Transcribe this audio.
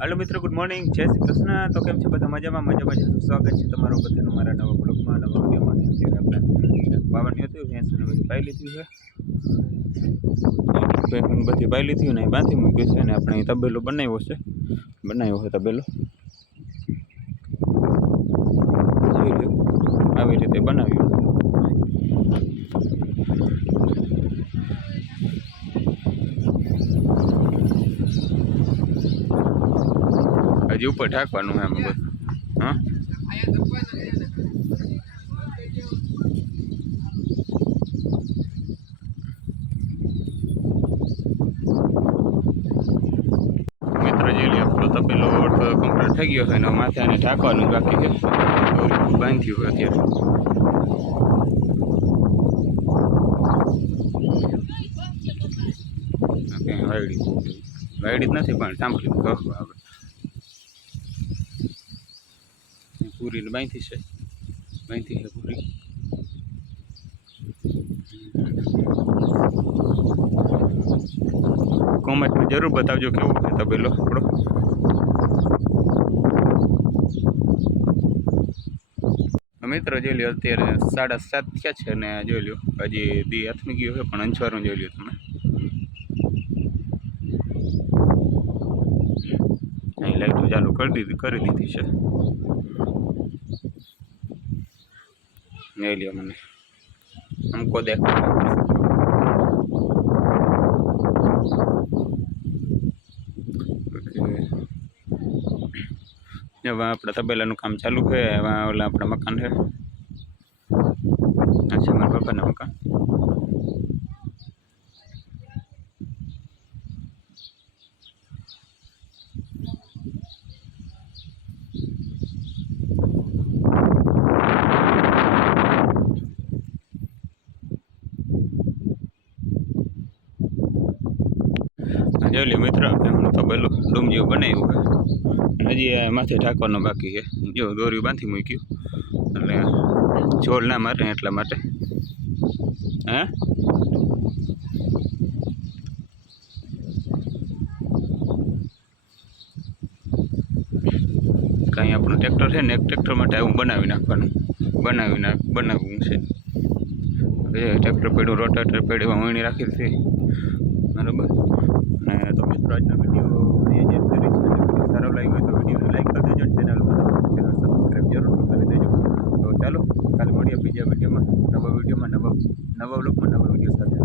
Hello मित्रों, good morning, जय श्री कृष्ण। तो केम छे બધા મજામાં જશો? સ્વાગત છે તમારું બધાનું મારા નવા બ્લોગમાં, નવા વિડીયોમાં. અત્યારે આપણે પાવાની હતું ભેંસને બધી પાઈ લીધી છે, ભેંસને બધી પાઈ લીધી ને બાંધી મૂક્યું છે. અને આપણે તબેલો બનાવ્યો છે તબેલો આવી રીતે બનાવ્યું. હજી ઉપર ઢાંકવાનું છે આમાં બધું. હા, મિત્રો જે આપણો તબેલો કમ્પ્લીટ થઈ ગયો છે અને માથે આને ઢાંકવાનું બાકી છે. બાંધ્યું હોય અત્યારે. વાયડી જ નથી પણ સાંભળી કહું આવે પૂરીને બાંધી છે પૂરી. કોમેન્ટમાં જરૂર બતાવજો કેવો છે તબેલો આપણો. મિત્રો જોઈ લ્યો, અત્યારે 7:30 થયા છે ને જોઈ લ્યો હજી દી હાથમી ગયો છે પણ અંછવારું જોઈ લ્યો તમે. અહીં લાઈટો ચાલુ કરી દીધી છે. જોઈ લ્યો મને हमको देखो. હવે આપણે તબેલાનું કામ ચાલુ છે. હવે ઓલા આપણા મકાન છે, આ છે મારા પપ્પાના મકાન. જોઈ લો મિત્ર, આપણે તબેલો ડૂમ જેવું બનાવ્યું છે. હજી માથે ઢાંકવાનું બાકી છે. જો દોરી બાંધી મૂક્યું એટલે જોર ના મારે એટલા માટે. હે, કાંઈ આપણું ટ્રેક્ટર છે ને, એક ટ્રેક્ટર માટે આવું બનાવી નાખવાનું, બનાવવું છે. ટ્રેક્ટર પડ્યું, રોટાટર પડ્યું, વણી રાખી હતી બરાબર. ને તો મિત્રો આજનો વિડીયો અહીંયા જ કરીશ. સારો લાગ્યો હોય તો વિડીયોને લાઈક કરી દેજો, ચેનલમાં સબસ્ક્રાઈબ જરૂર કરી દેજો. તો ચાલો કાલે મળીએ બીજા વિડીયોમાં, નવા બ્લોગમાં, નવા વિડીયો સાથે.